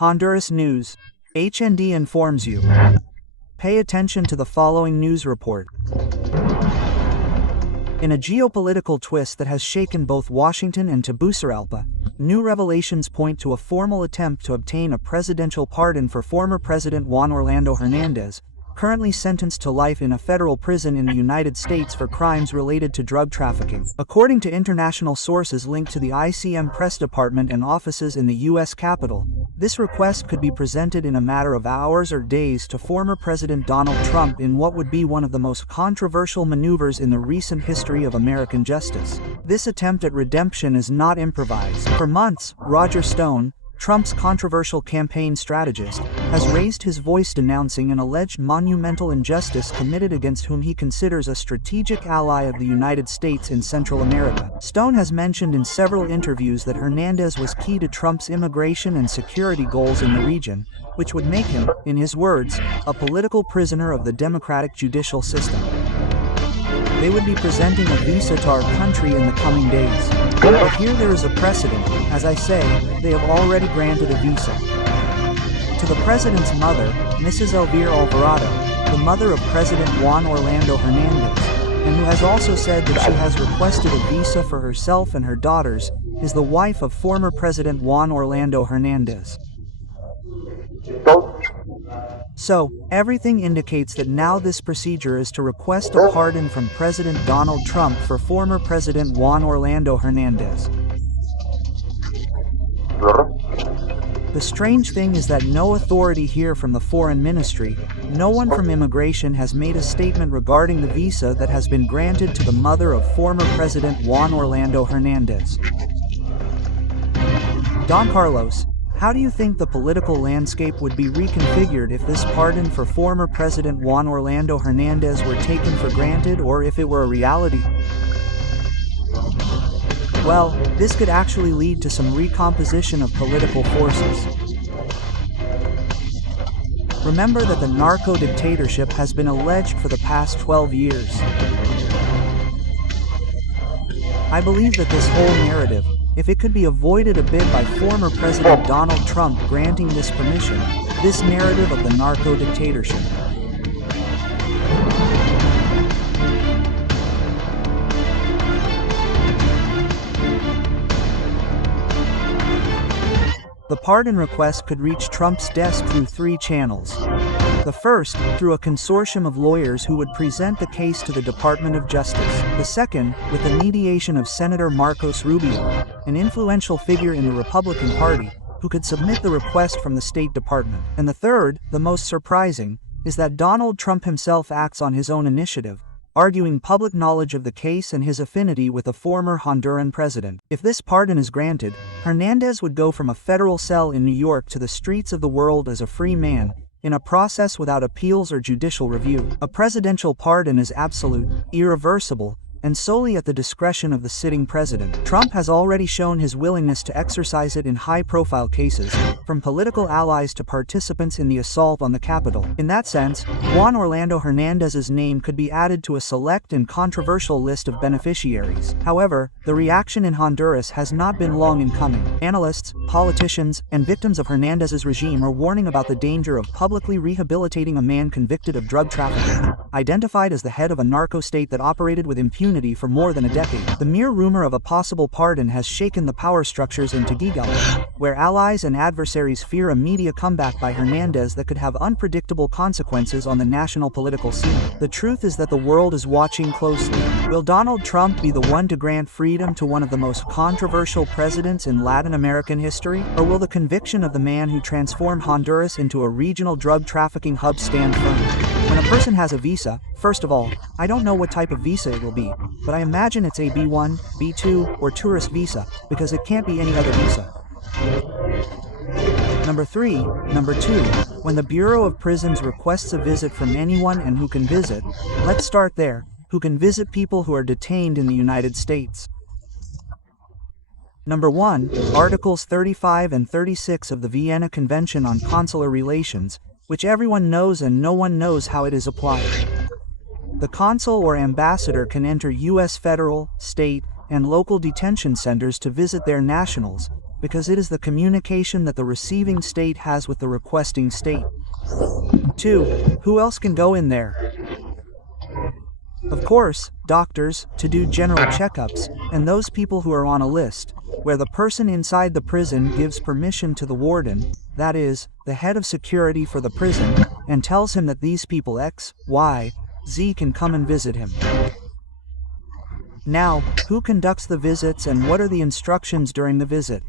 Honduras News. HND informs you. Pay attention to the following news report. In a geopolitical twist that has shaken both Washington and Tegucigalpa, new revelations point to a formal attempt to obtain a presidential pardon for former President Juan Orlando Hernández, currently sentenced to life in a federal prison in the United States for crimes related to drug trafficking. According to international sources linked to the ICM press department and offices in the U.S. Capitol, this request could be presented in a matter of hours or days to former President Donald Trump in what would be one of the most controversial maneuvers in the recent history of American justice. This attempt at redemption is not improvised. For months, Roger Stone, Trump's controversial campaign strategist, has raised his voice denouncing an alleged monumental injustice committed against whom he considers a strategic ally of the United States in Central America. Stone has mentioned in several interviews that Hernández was key to Trump's immigration and security goals in the region, which would make him, in his words, a political prisoner of the democratic judicial system. They would be presenting a visa to our country in the coming days. But here there is a precedent. As I say, they have already granted a visa. To the president's mother, Mrs. Elvira Alvarado, the mother of President Juan Orlando Hernández, and who has also said that she has requested a visa for herself and her daughters, is the wife of former President Juan Orlando Hernández. So, everything indicates that now this procedure is to request a pardon from President Donald Trump for former President Juan Orlando Hernández. The strange thing is that no authority here from the Foreign Ministry, no one from immigration has made a statement regarding the visa that has been granted to the mother of former President Juan Orlando Hernández. Don Carlos, how do you think the political landscape would be reconfigured if this pardon for former President Juan Orlando Hernández were taken for granted, or if it were a reality? Well, this could actually lead to some recomposition of political forces. Remember that the narco dictatorship has been alleged for the past 12 years. I believe that this whole narrative, if it could be avoided a bit by former President Donald Trump granting this permission, this narrative of the narco dictatorship. The pardon request could reach Trump's desk through 3 channels. The first, through a consortium of lawyers who would present the case to the Department of Justice. The second, with the mediation of Senator Marcos Rubio, an influential figure in the Republican Party, who could submit the request from the State Department. And the third, the most surprising, is that Donald Trump himself acts on his own initiative, arguing public knowledge of the case and his affinity with a former Honduran president. If this pardon is granted, Hernández would go from a federal cell in New York to the streets of the world as a free man, in a process without appeals or judicial review. A presidential pardon is absolute, irreversible, and solely at the discretion of the sitting president. Trump has already shown his willingness to exercise it in high-profile cases, from political allies to participants in the assault on the Capitol. In that sense, Juan Orlando Hernández's name could be added to a select and controversial list of beneficiaries. However, the reaction in Honduras has not been long in coming. Analysts, politicians, and victims of Hernández's regime are warning about the danger of publicly rehabilitating a man convicted of drug trafficking, identified as the head of a narco-state that operated with impunity for more than a decade. The mere rumor of a possible pardon has shaken the power structures in Tegucigalpa, where allies and adversaries fear a media comeback by Hernández that could have unpredictable consequences on the national political scene. The truth is that the world is watching closely. Will Donald Trump be the one to grant freedom to one of the most controversial presidents in Latin American history? Or will the conviction of the man who transformed Honduras into a regional drug trafficking hub stand firm? When a person has a visa, first of all, I don't know what type of visa it will be, but I imagine it's a B1, B2, or tourist visa, because it can't be any other visa. Number 2, when the Bureau of Prisons requests a visit from anyone and who can visit, let's start there, who can visit people who are detained in the United States. Number 1, Articles 35 and 36 of the Vienna Convention on Consular Relations, which everyone knows and no one knows how it is applied. The consul or ambassador can enter U.S. federal, state, and local detention centers to visit their nationals, because it is the communication that the receiving state has with the requesting state. 2. Who else can go in there? Of course, doctors, to do general checkups, and those people who are on a list, where the person inside the prison gives permission to the warden, that is, the head of security for the prison, and tells him that these people X, Y, Z can come and visit him. Now, who conducts the visits and what are the instructions during the visit?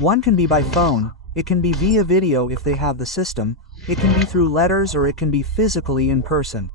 One can be by phone, it can be via video if they have the system, it can be through letters, or it can be physically in person.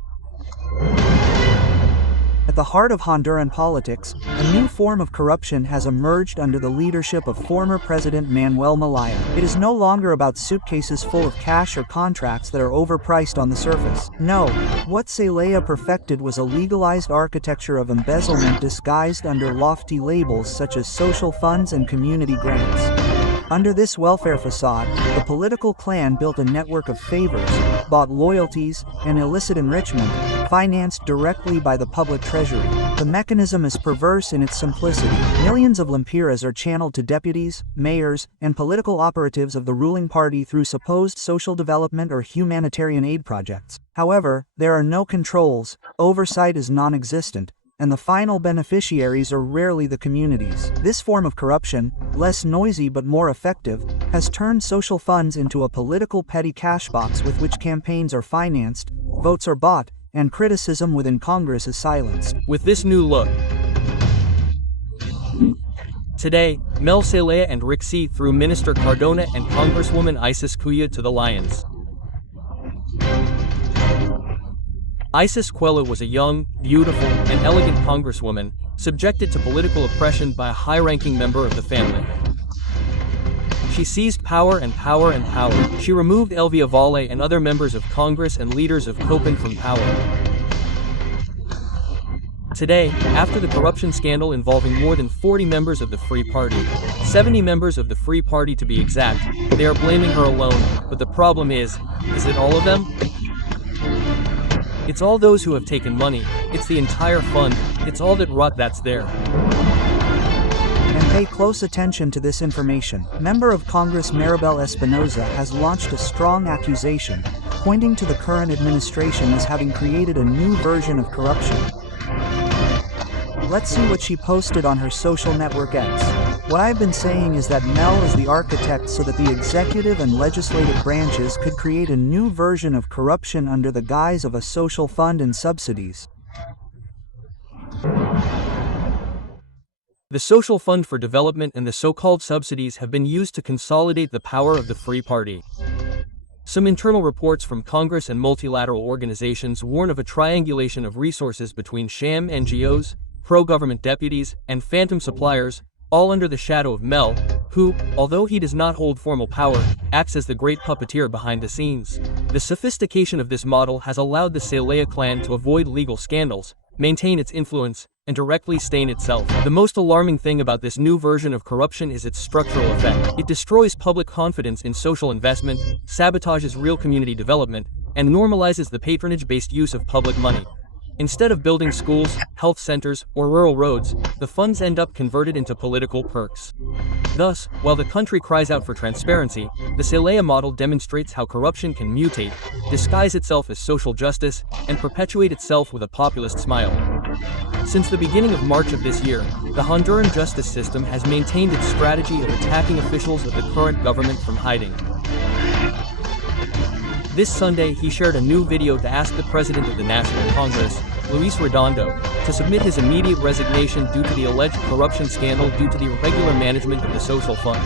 At the heart of Honduran politics, a new form of corruption has emerged under the leadership of former President Manuel Malaya. It is no longer about suitcases full of cash or contracts that are overpriced on the surface. No, what Celaya perfected was a legalized architecture of embezzlement disguised under lofty labels such as social funds and community grants. Under this welfare facade, the political clan built a network of favors, bought loyalties, and illicit enrichment, financed directly by the public treasury. The mechanism is perverse in its simplicity. Millions of lempiras are channeled to deputies, mayors, and political operatives of the ruling party through supposed social development or humanitarian aid projects. However, there are no controls, oversight is non-existent, and the final beneficiaries are rarely the communities. This form of corruption, less noisy but more effective, has turned social funds into a political petty cash box with which campaigns are financed, votes are bought, and criticism within Congress is silenced. With this new look, today, Mel Celaya and Rick C. threw Minister Cardona and Congresswoman Isis Cuya to the lions. Isis Cuya was a young, beautiful, and elegant congresswoman, subjected to political oppression by a high-ranking member of the family. She seized power and power and power. She removed Elvia Valle and other members of Congress and leaders of COPAN from power. Today, after the corruption scandal involving more than 40 members of the Free Party, 70 members of the Free Party to be exact, they are blaming her alone, but the problem is it all of them? It's all those who have taken money, it's the entire fund, it's all that rot that's there. And pay close attention to this information. Member of Congress Maribel Espinoza has launched a strong accusation, pointing to the current administration as having created a new version of corruption. Let's see what she posted on her social network X. What I've been saying is that Mel is the architect so that the executive and legislative branches could create a new version of corruption under the guise of a social fund and subsidies. The Social Fund for Development and the so-called subsidies have been used to consolidate the power of the Free Party. Some internal reports from Congress and multilateral organizations warn of a triangulation of resources between sham NGOs, pro-government deputies, and phantom suppliers, all under the shadow of Mel, who, although he does not hold formal power, acts as the great puppeteer behind the scenes. The sophistication of this model has allowed the Celaya clan to avoid legal scandals, maintain its influence, and directly stain itself. The most alarming thing about this new version of corruption is its structural effect. It destroys public confidence in social investment, sabotages real community development, and normalizes the patronage-based use of public money. Instead of building schools, health centers, or rural roads, the funds end up converted into political perks. Thus, while the country cries out for transparency, the Celaya model demonstrates how corruption can mutate, disguise itself as social justice, and perpetuate itself with a populist smile. Since the beginning of March of this year, the Honduran justice system has maintained its strategy of attacking officials of the current government from hiding. This Sunday, he shared a new video to ask the President of the National Congress, Luis Redondo, to submit his immediate resignation due to the alleged corruption scandal due to the irregular management of the social fund.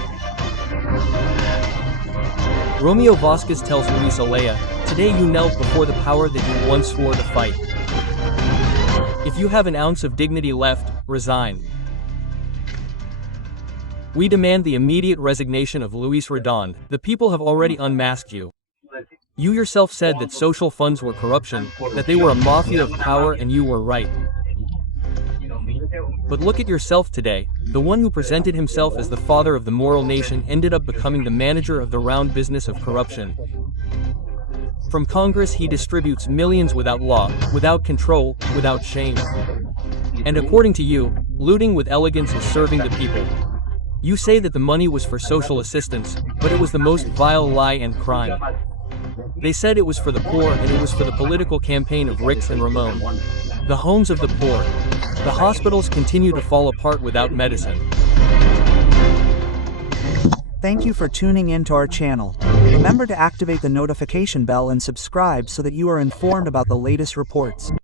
Romeo Vasquez tells Luis Celaya, "Today you knelt before the power that you once swore to fight. If you have an ounce of dignity left, resign." We demand the immediate resignation of Luis Redondo. The people have already unmasked you. You yourself said that social funds were corruption, that they were a mafia of power, and you were right. But look at yourself today. The one who presented himself as the father of the moral nation ended up becoming the manager of the round business of corruption. From Congress he distributes millions without law, without control, without shame. And according to you, looting with elegance is serving the people. You say that the money was for social assistance, but it was the most vile lie and crime. They said it was for the poor and it was for the political campaign of Rix and Ramon. The homes of the poor. The hospitals continue to fall apart without medicine. Thank you for tuning in to our channel. Remember to activate the notification bell and subscribe so that you are informed about the latest reports.